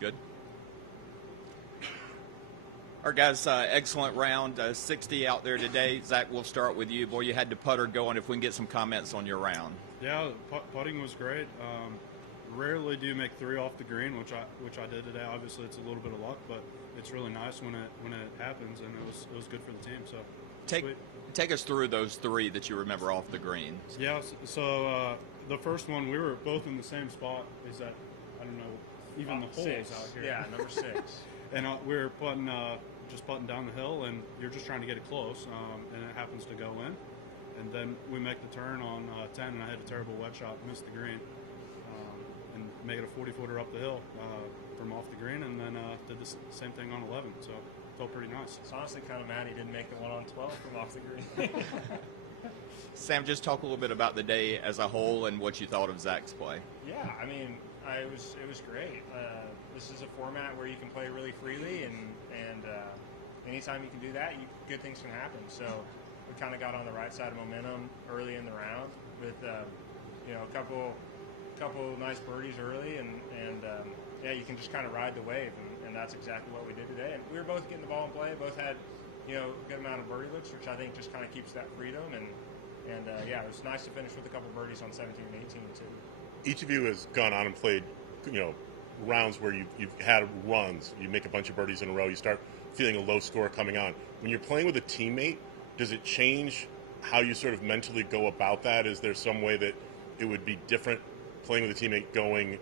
Good. All right, guys, excellent round. 60 out there today. Zach, we'll start with you. Boy, you had the putter going. If we can get some comments on your round. Yeah, putting was great. Rarely do you make three off the green, which I did today. Obviously, it's a little bit of luck, but it's really nice when it happens, and it was good for the team. So take us through those three that you remember off the green. Yeah. So the first one, we were both in the same spot. Is that I don't know even the holes six. out here. Yeah, number 6. And we were putting down the hill, and you're just trying to get it close, and it happens to go in. And then we make the turn on 10, and I had a terrible wedge shot, missed the green, and made it a 40-footer up the hill from off the green, and then did the same thing on 11. So felt pretty nice. It's honestly kind of mad he didn't make the one on 12 from off the green. Sam, just talk a little bit about the day as a whole and what you thought of Zach's play. Yeah, I mean, it was great. This is a format where you can play really freely, and anytime you can do that, good things can happen. So we kind of got on the right side of momentum early in the round with a couple nice birdies early, and you can just kind of ride the wave, and that's exactly what we did today. And we were both getting the ball in play, both had a good amount of birdie looks, which I think just kind of keeps that freedom. And it was nice to finish with a couple birdies on 17 and 18 too. Each of you has gone on and played, rounds where you've had runs. You make a bunch of birdies in a row. You start feeling a low score coming on. When you're playing with a teammate, does it change how you sort of mentally go about that? Is there some way that it would be different playing with a teammate going,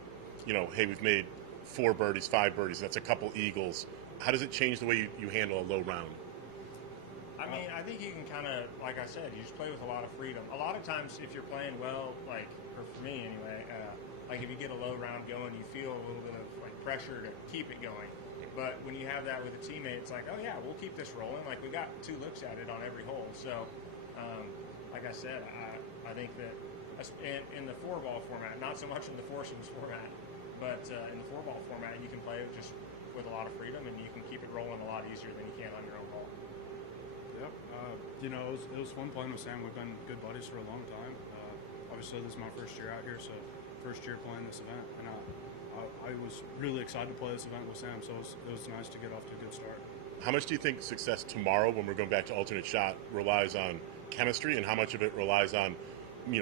hey, we've made 4 birdies, 5 birdies, that's a couple eagles. How does it change the way you handle a low round? I mean, I think you can kind of, like I said, you just play with a lot of freedom. A lot of times if you're playing well, or for me anyway, if you get a low round going, you feel a little bit of pressure to keep it going. But when you have that with a teammate, it's like, oh yeah, we'll keep this rolling. We got 2 looks at it on every hole. So, like I said, I think that in the 4-ball format, not so much in the foursomes format, but in the 4-ball format, you can play just with a lot of freedom, and you can keep it rolling a lot easier than you can on your own ball. Yep. It was fun playing with Sam. We've been good buddies for a long time. Obviously, this is my first year out here, so first year playing this event, and I was really excited to play this event with Sam, so it was nice to get off to a good start. How much do you think success tomorrow, when we're going back to alternate shot, relies on chemistry, and how much of it relies on,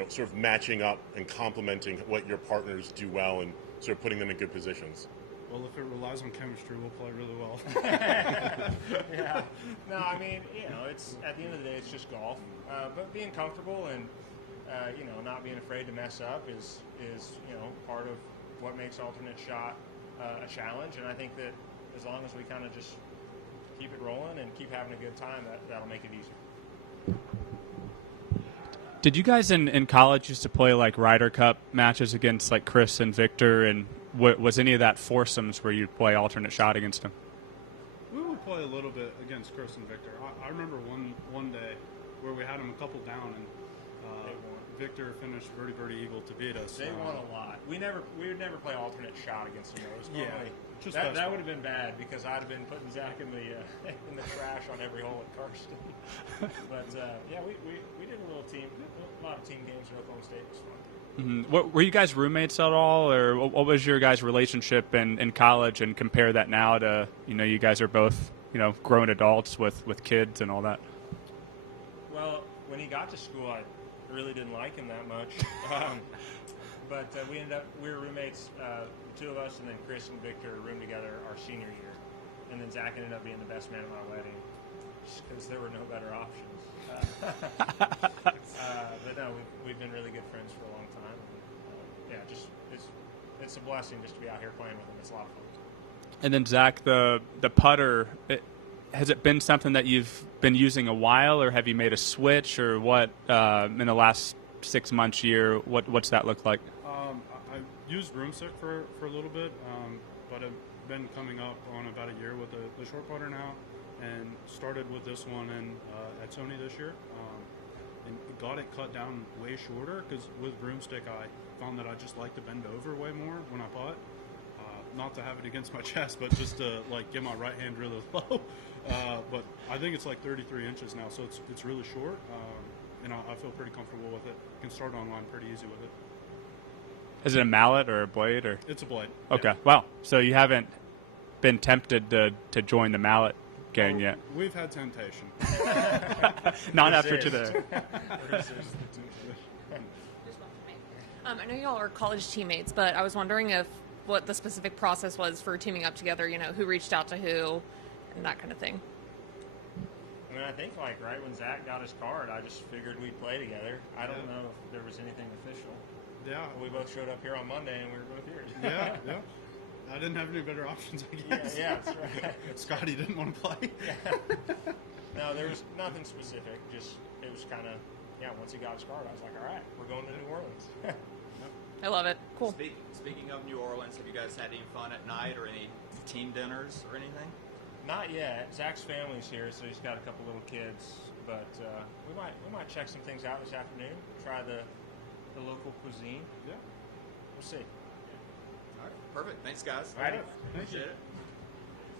sort of matching up and complementing what your partners do well and sort of putting them in good positions? Well, if it relies on chemistry, we'll play really well. Yeah. No, I mean, it's at the end of the day, it's just golf. But being comfortable and not being afraid to mess up is part of what makes alternate shot a challenge. And I think that as long as we kind of just keep it rolling and keep having a good time, that'll make it easier. Did you guys in college used to play Ryder Cup matches against Chris and Victor, and was any of that foursomes where you'd play alternate shot against them? We would play a little bit against Chris and Victor. I remember one day where we had them a couple down, and Victor finished birdie eagle to beat us. They won a lot. We would never play alternate shot against them. It was that would have been bad because I'd have been putting Zach in the trash on every hole at Karsten. But we did a lot of team games in Oklahoma State. It was fun. Mm-hmm. Were you guys roommates at all, or what was your guys' relationship in college? And compare that now to you guys are both grown adults with kids and all that. Well, when he got to school, I really didn't like him that much. But we were roommates, the 2 of us, and then Chris and Victor roomed together our senior year. And then Zach ended up being the best man at my wedding just because there were no better options. But no, we've been really good friends for a long time. It's a blessing just to be out here playing with him. It's a lot of fun. And then Zach, the putter, has it been something that you've been using a while, or have you made a switch, or what in the last 6 months, year? What's that look like? I used broomstick for a little bit, but I've been coming up on about a year with the short putter now, and started with this one at Sony this year, and got it cut down way shorter because with broomstick I found that I just like to bend over way more when I putt. Not to have it against my chest, but just to get my right hand really low. But I think it's 33 inches now, so it's really short, and I feel pretty comfortable with it. You can start online pretty easy with it. Is it a mallet or a blade, or? It's a blade. Okay. Yeah. Wow. So you haven't been tempted to join the mallet gang yet? We've had temptation. Not after Resist. today. I know y'all are college teammates, but I was wondering what the specific process was for teaming up together. You know, who reached out to who, and that kind of thing. I mean, I think like right when Zach got his card, I just figured we'd play together. I don't know if there was anything official. Yeah. We both showed up here on Monday, and we were both here. Yeah, yeah. I didn't have any better options, I guess. Yeah, that's right. Scotty didn't want to play. No, there was nothing specific. Just it was kind of once he got his card, I was like, all right, we're going to New Orleans. I love it. Cool. Speaking of New Orleans, have you guys had any fun at night or any team dinners or anything? Not yet. Zach's family's here, so he's got a couple little kids. But we might check some things out this afternoon. Try the local cuisine. Yeah. We'll see. All right, perfect. Thanks, guys. All right. Appreciate it.